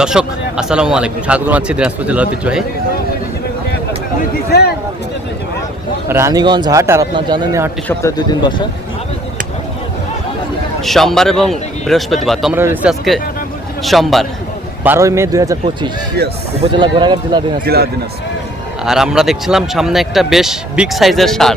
দর্শক আসসালামু আলাইকুম। স্বাগত জানাচ্ছি দিনাজপুর জেলা ঐতিহ্যবাহী রানীগঞ্জ হাট আর আপনার জানেন এই হাটটি সপ্তাহে দুই দিন বসে সোমবার এবং বৃহস্পতিবার তোমরা রয়েছে আজকে সোমবার বারোই মে দুই হাজার পঁচিশ উপজেলা ঘোড়াঘাট জেলা দিনাজপুর। আর আমরা দেখছিলাম সামনে একটা বেশ বিগ সাইজের সার।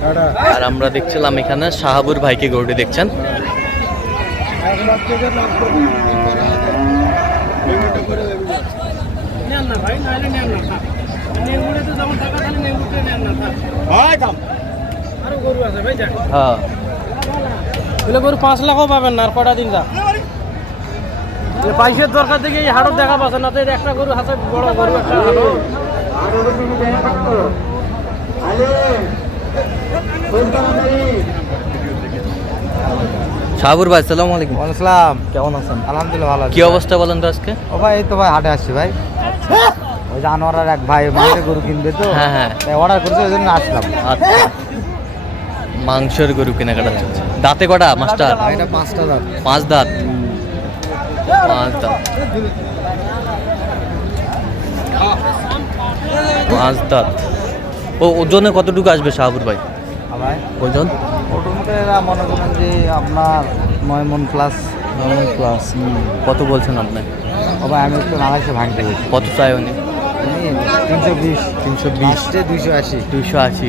কাটা আর আমরা দেখছিলাম এখানে শাহাবুর ভাইকে গরুটি দেখছেন। যাক হ্যাঁ। বলে গরু পাঁচ লাখও পাবেন না আর কটা দিন যা। পয়সার দরকার থেকে এই হাটত দেখা পাচ্ছে না তো এই একটা গরু হাতে বড় গরু একটা হাটত শাহাবুর ভাই সালাম আলাইকুম। আসসালাম। কেমন আছেন? আলহামদুলিল্লাহ ভালো আছি। কি অবস্থা বলেন তো আজকে? ও ভাই এই তো ভাই হাটে আসছি ভাই। ওই যে আনোয়ারার এক ভাই মাংসের গরু কিনবে তো। হ্যাঁ, হ্যাঁ। তাই অর্ডার করছে ওই জন্য আসলাম। আচ্ছা। মাংসের গরু কেনাকাটা চলছে। দাঁতে কটা মাস্টার? এটা পাঁচটা দাম পাঁচ দাঁত? পাঁচ দাঁত। পাঁচ দাঁত। ও ওজনে কতটুকু আসবে শাহাবুর ভাই? ভাই ওজন? মনে করেন যে আপনার নয় মন প্লাস প্লাস কত বলছেন আপনি? ও আমি একটু নালাইছে ভাঙতে গেছি কত চাই উনি? তিনশো বিশ। তিনশো বিশ। দুইশো আশি। দুইশো আশি।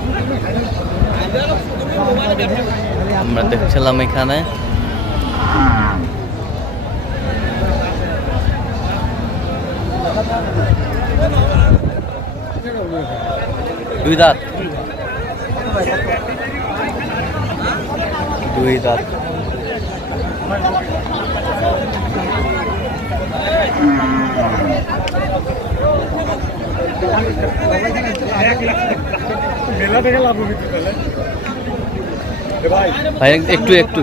আমরা দেখছিলাম এখানে। দুই দাঁত। দুই দাঁত। হবে তাহলে ভাই একটু একটু।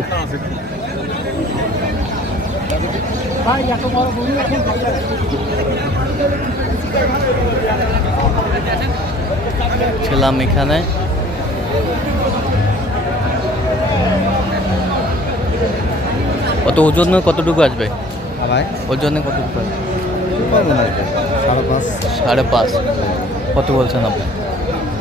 ছিলাম এখানে। কত ওজন কতটুকু আসবে? ওজনে কতটুকু আসবে? সাড়ে পাঁচ। সাড়ে পাঁচ। কত বলছেন আপনি?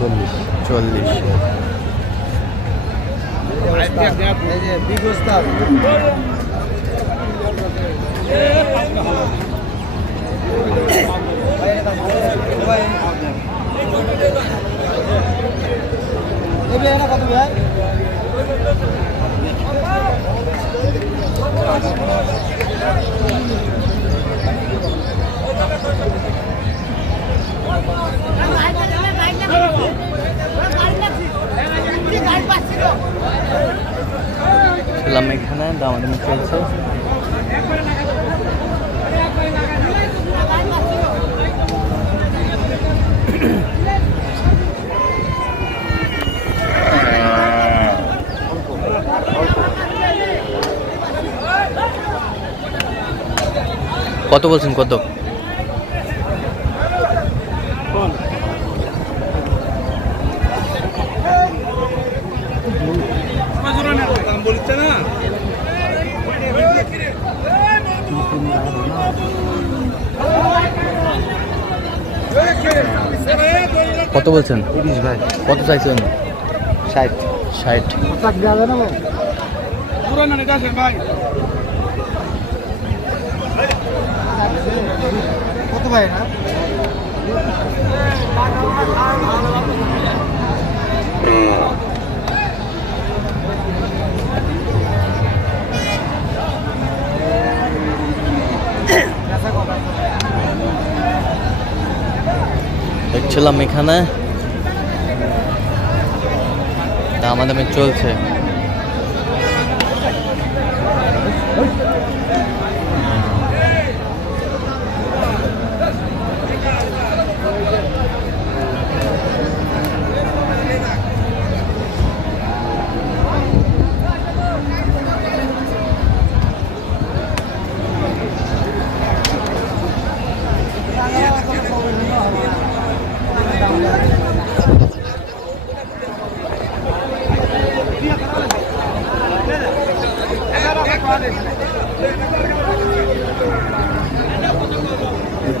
চল্লিশ। চল্লিশ। এই যে বিগ ওস্তাদ কত ভাই ছিলাম এখানে দামাদামি চলছে। কত বলছেন কত বলছে না কত বলছেন? তিরিশ ভাই। কত চাইছেন? ষাট। ষাট। কত ভাই না দেখছিলাম এখানে। দামাদামি চলছে দেখছিলাম এখানে হ্যাঁ হ্যাঁ কিন্তু মেলা প্রতি করে ধরে ব্যাগ টাকা দিয়ে নেবেন ধরে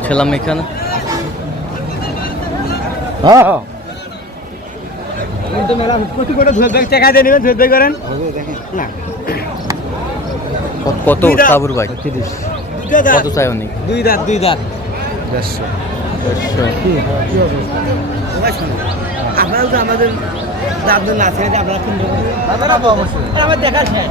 করেন না কত- কত সাবুর ভাই? কত চাই উনি দুই দাঁত দুই দাঁত। দেড়শো। দেড়শো। আপনারা তো আমাদের দাঁত না ছেড়ে আপনারা আমার শেষ।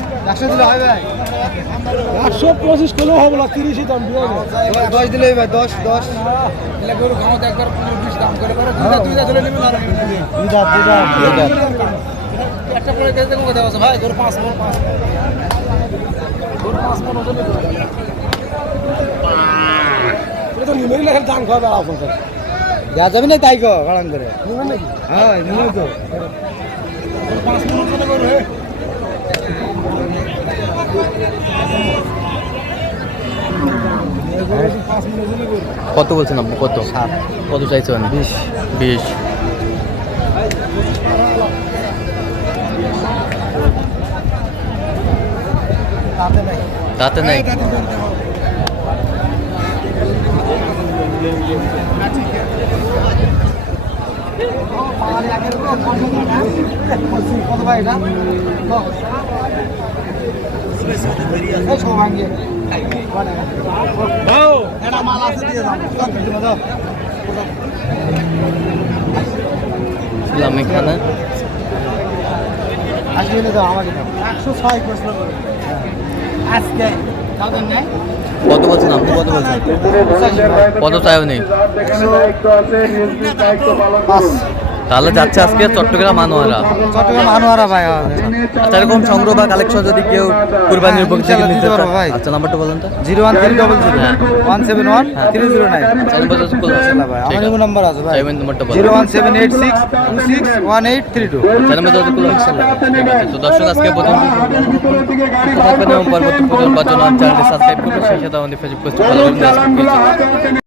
একশো দিলে হয় ভাই। একশো পঁচিশ কিলো হবে না তিরিশই দাম দিয়ে দশ দিলে ভাই দশ দশ। গরু খাওয়াতে একবার বিশ দাম করে করে দুই দাঁত দুই দাঁত নেবেন আর দুই দাঁত দুই দাঁত দুই দাঁত একটা করে দেখতে কথা আছে ভাই গরু পাঁচ মন পাঁচ গরু পাঁচ মন ওজন এটা তো নিমেই লেখেন দাম খাওয়া আপনার যা যাবি না তাই গো গাড়ান করে। নিবেন নাকি? হ্যাঁ নিয়ে তো। পাঁচ মন ওজনে গরু হে কত বলছেন আপনি? কত? সাত। কত চাইছেন? বিশ। বিশ। তাতে নাই। তাতে নাই কত ভাই এটা সৌভাগ্য এটা মাল আছে দিয়ে যাব ছিলাম এখানে। আজকে আমাকে একশো ছয় প্রশ্ন আজকে তাদের নাই কত বলছেন আপনি? কত বলছেন? কত চাইও পাঁচ তাহলে যাচ্ছে আজকে চট্টগ্রাম আনোয়ারা। চট্টগ্রাম আনোয়ারা ভাই আচ্ছা। এরকম সংগ্রহ বা কালেকশন যদি কেউ কুরবানির উপর থেকে ইনশাআল্লাহ নিতে চায়। ভাই। আচ্ছা নাম্বারটা বলেন তো। Zero one three double zero. হ্যাঁ। One seven one three zero nine. আছে। ভাই আমার। নাম্বার আছে। ভাই। চাইবেন নম্বরটা বলেন। Zero one seven eight six two six one eight three two. তো দর্শক আজকে এবং পরবর্তী প্রজন্ম চ্যানেলটি সাবস্ক্রাইব করবেন। সেই সাথে আমাদের ফেসবুক পেজটি ফলো করবেন।